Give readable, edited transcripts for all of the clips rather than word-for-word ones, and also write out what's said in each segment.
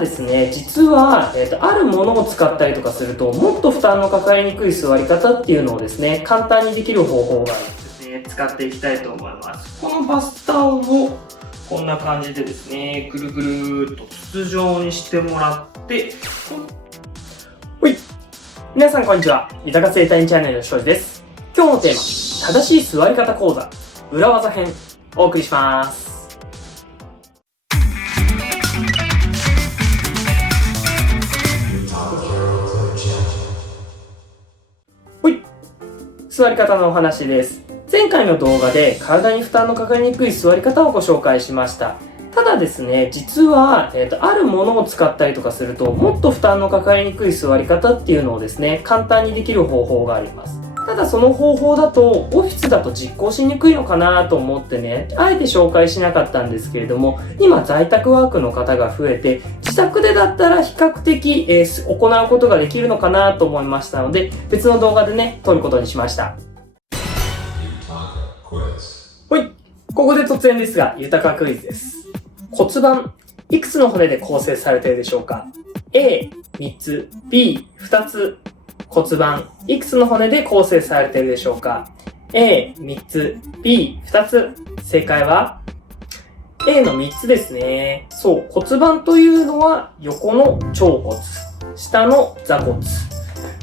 ですね、実は、あるものを使ったりとかすると、もっと負担のかかりにくい座り方っていうのをですね、簡単にできる方法があるんですね、使っていきたいと思います。このバスタオルをこんな感じでですね、ぐるぐるーっと筒状にしてもらって、ほい。皆さんこんにちは。豊か生態院チャンネルのしょうじです。今日のテーマ、正しい座り方講座、裏技編、お送りします。座り方のお話です。前回の動画で体に負担のかかりにくい座り方をご紹介しました。ただですね、実は、あるものを使ったりとかすると、もっと負担のかかりにくい座り方っていうのをですね、簡単にできる方法があります。ただその方法だと、オフィスだと実行しにくいのかなと思ってね、あえて紹介しなかったんですけれども、今在宅ワークの方が増えて、自宅でだったら比較的、行うことができるのかなと思いましたので、別の動画でね、撮ることにしました。ほい。ここで突然ですが、豊かクイズです。骨盤、いくつの骨で構成されているでしょうか？ A、3つ、B、2つ。骨盤、いくつの骨で構成されているでしょうか？ A、3つ、B、2つ。正解は A の3つですね。そう、骨盤というのは横の腸骨、下の座骨、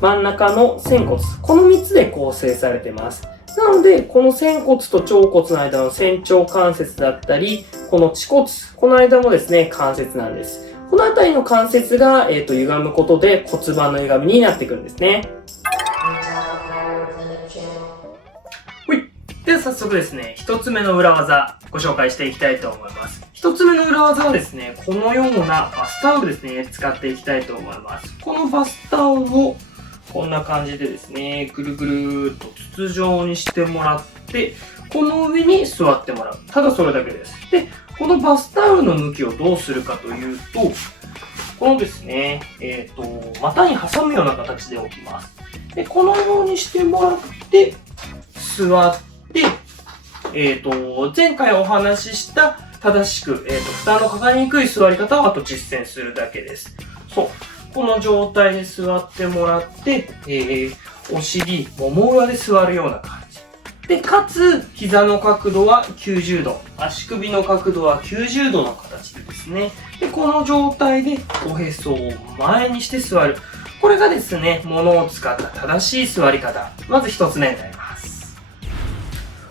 真ん中の仙骨、この3つで構成されています。なので、この仙骨と腸骨の間の仙腸関節だったり、この恥骨、この間もですね、関節なんです。このあたりの関節が、歪むことで骨盤の歪みになってくるんですね。ほい。では早速ですね、一つ目の裏技、ご紹介していきたいと思います。一つ目の裏技はですね、このようなバスタオルですね、使っていきたいと思います。このバスタオルをこんな感じでですね、ぐるぐるーっと筒状にしてもらって、この上に座ってもらう。ただそれだけです。で、このバスタオルの向きをどうするかというと、このですね、股に挟むような形で置きます。で、このようにしてもらって、座って、前回お話しした正しく、負担のかかりにくい座り方をあと実践するだけです。そう。この状態で座ってもらって、お尻、もも裏で座るような感じ。で、かつ、膝の角度は90度。足首の角度は90度の形でですね。で、この状態でおへそを前にして座る。これがですね、物を使った正しい座り方。まず一つ目になります。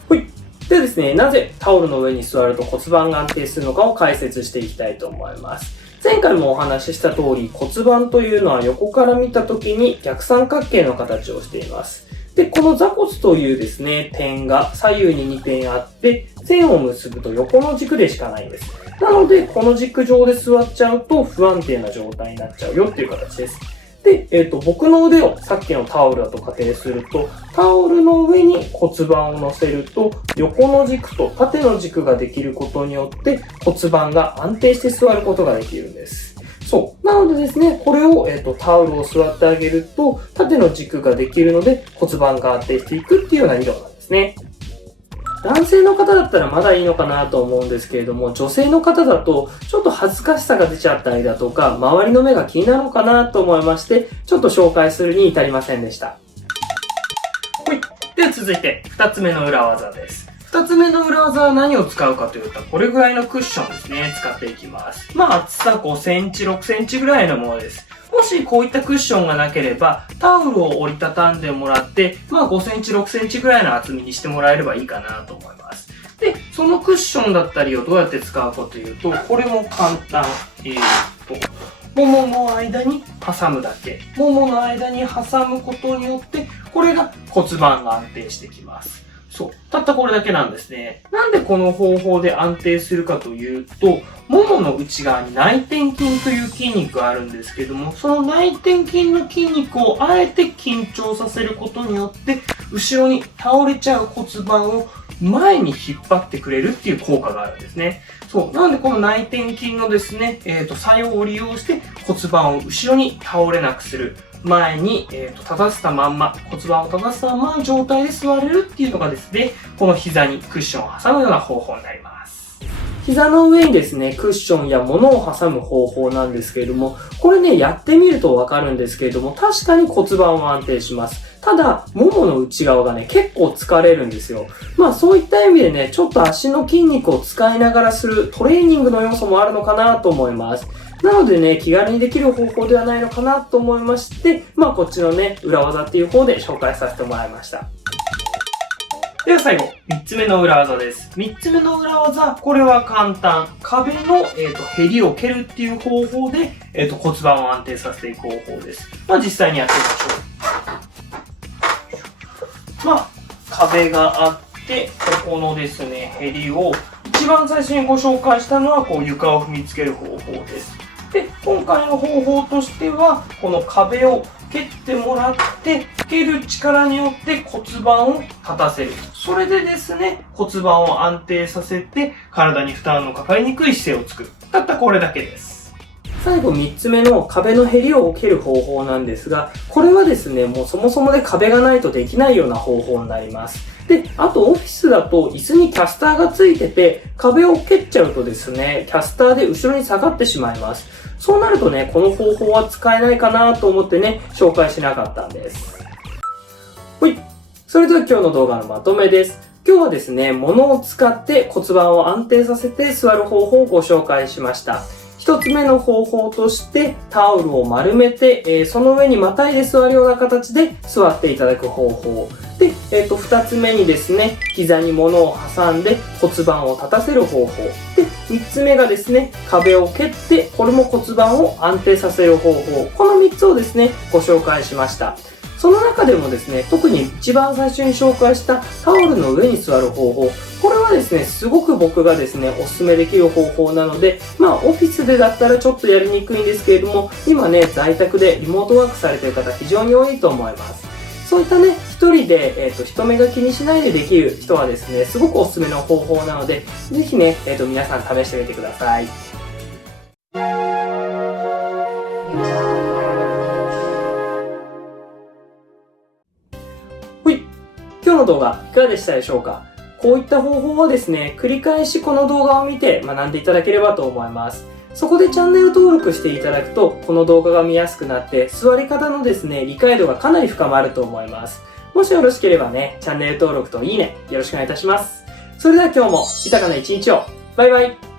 ほい。でですね、なぜタオルの上に座ると骨盤が安定するのかを解説していきたいと思います。前回もお話しした通り、骨盤というのは横から見た時に逆三角形の形をしています。で、この座骨というですね、点が左右に2点あって、線を結ぶと横の軸でしかないんです。なので、この軸上で座っちゃうと不安定な状態になっちゃうよっていう形です。で、僕の腕をさっきのタオルだと仮定すると、タオルの上に骨盤を乗せると、横の軸と縦の軸ができることによって、骨盤が安定して座ることができるんです。そう。なのでですね、これを、タオルを座ってあげると、縦の軸ができるので、骨盤が安定していくっていうような理論なんですね。男性の方だったらまだいいのかなと思うんですけれども、女性の方だとちょっと恥ずかしさが出ちゃったりだとか、周りの目が気になるのかなと思いまして、ちょっと紹介するに至りませんでした。はい。では続いて、二つ目の裏技です。二つ目の裏技は何を使うかというと、これぐらいのクッションですね、使っていきます。厚さ5センチ、6センチぐらいのものです。もしこういったクッションがなければ、タオルを折りたたんでもらって、5センチ、6センチぐらいの厚みにしてもらえればいいかなと思います。で、そのクッションだったりをどうやって使うかというと、これも簡単。ももの間に挟むだけ。ももの間に挟むことによって、これが骨盤が安定してきます。そう。たったこれだけなんですね。なんでこの方法で安定するかというと、ももの内側に内転筋という筋肉があるんですけども、その内転筋の筋肉をあえて緊張させることによって、後ろに倒れちゃう骨盤を前に引っ張ってくれるっていう効果があるんですね。そう。なのでこの内転筋のですね、作用を利用して骨盤を後ろに倒れなくする。前に、立たせたまんま、骨盤を立たせたままの状態で座れるっていうのがですね、この膝にクッションを挟むような方法になります。膝の上にですね、クッションや物を挟む方法なんですけれども、これね、やってみるとわかるんですけれども、確かに骨盤は安定します。ただ、ももの内側がね、結構疲れるんですよ。そういった意味でね、ちょっと足の筋肉を使いながらするトレーニングの要素もあるのかなと思います。なのでね、気軽にできる方法ではないのかなと思いまして、こっちのね、裏技っていう方で紹介させてもらいました。では最後、3つ目の裏技です。3つ目の裏技、これは簡単。壁の、へりを蹴るっていう方法で、骨盤を安定させていく方法です。実際にやってみましょう。壁があって、ここのですね、へりを、一番最初にご紹介したのは、床を踏みつける方法です。で、今回の方法としては、この壁を蹴ってもらって、蹴る力によって骨盤を立たせる。それでですね、骨盤を安定させて、体に負担のかかりにくい姿勢を作る。たったこれだけです。最後3つ目の壁のへりを蹴る方法なんですが、これはですね、もうそもそもで壁がないとできないような方法になります。で、あとオフィスだと椅子にキャスターがついてて、壁を蹴っちゃうとですね、キャスターで後ろに下がってしまいます。そうなるとね、この方法は使えないかなと思ってね、紹介しなかったんです。ほい。それでは今日の動画のまとめです。今日はですね、物を使って骨盤を安定させて座る方法をご紹介しました。一つ目の方法としてタオルを丸めて、その上にまたいで座るような形で座っていただく方法。で、二つ目にですね、膝に物を挟んで骨盤を立たせる方法。で、三つ目がですね、壁を蹴って、これも骨盤を安定させる方法。この三つをですね、ご紹介しました。その中でもですね、特に一番最初に紹介したタオルの上に座る方法。これはですね、すごく僕がですね、お勧めできる方法なので、オフィスでだったらちょっとやりにくいんですけれども、今ね、在宅でリモートワークされている方非常に多いと思います。そういったね、一人で、人目が気にしないでできる人はですね、すごくおすすめの方法なので、ぜひね、皆さん試してみてください。今日の動画いかがでしたでしょうか？こういった方法をですね、繰り返しこの動画を見て学んでいただければと思います。そこでチャンネル登録していただくと、この動画が見やすくなって、座り方のですね、理解度がかなり深まると思います。もしよろしければね、チャンネル登録といいね、よろしくお願いいたします。それでは今日も豊かな一日を。バイバイ。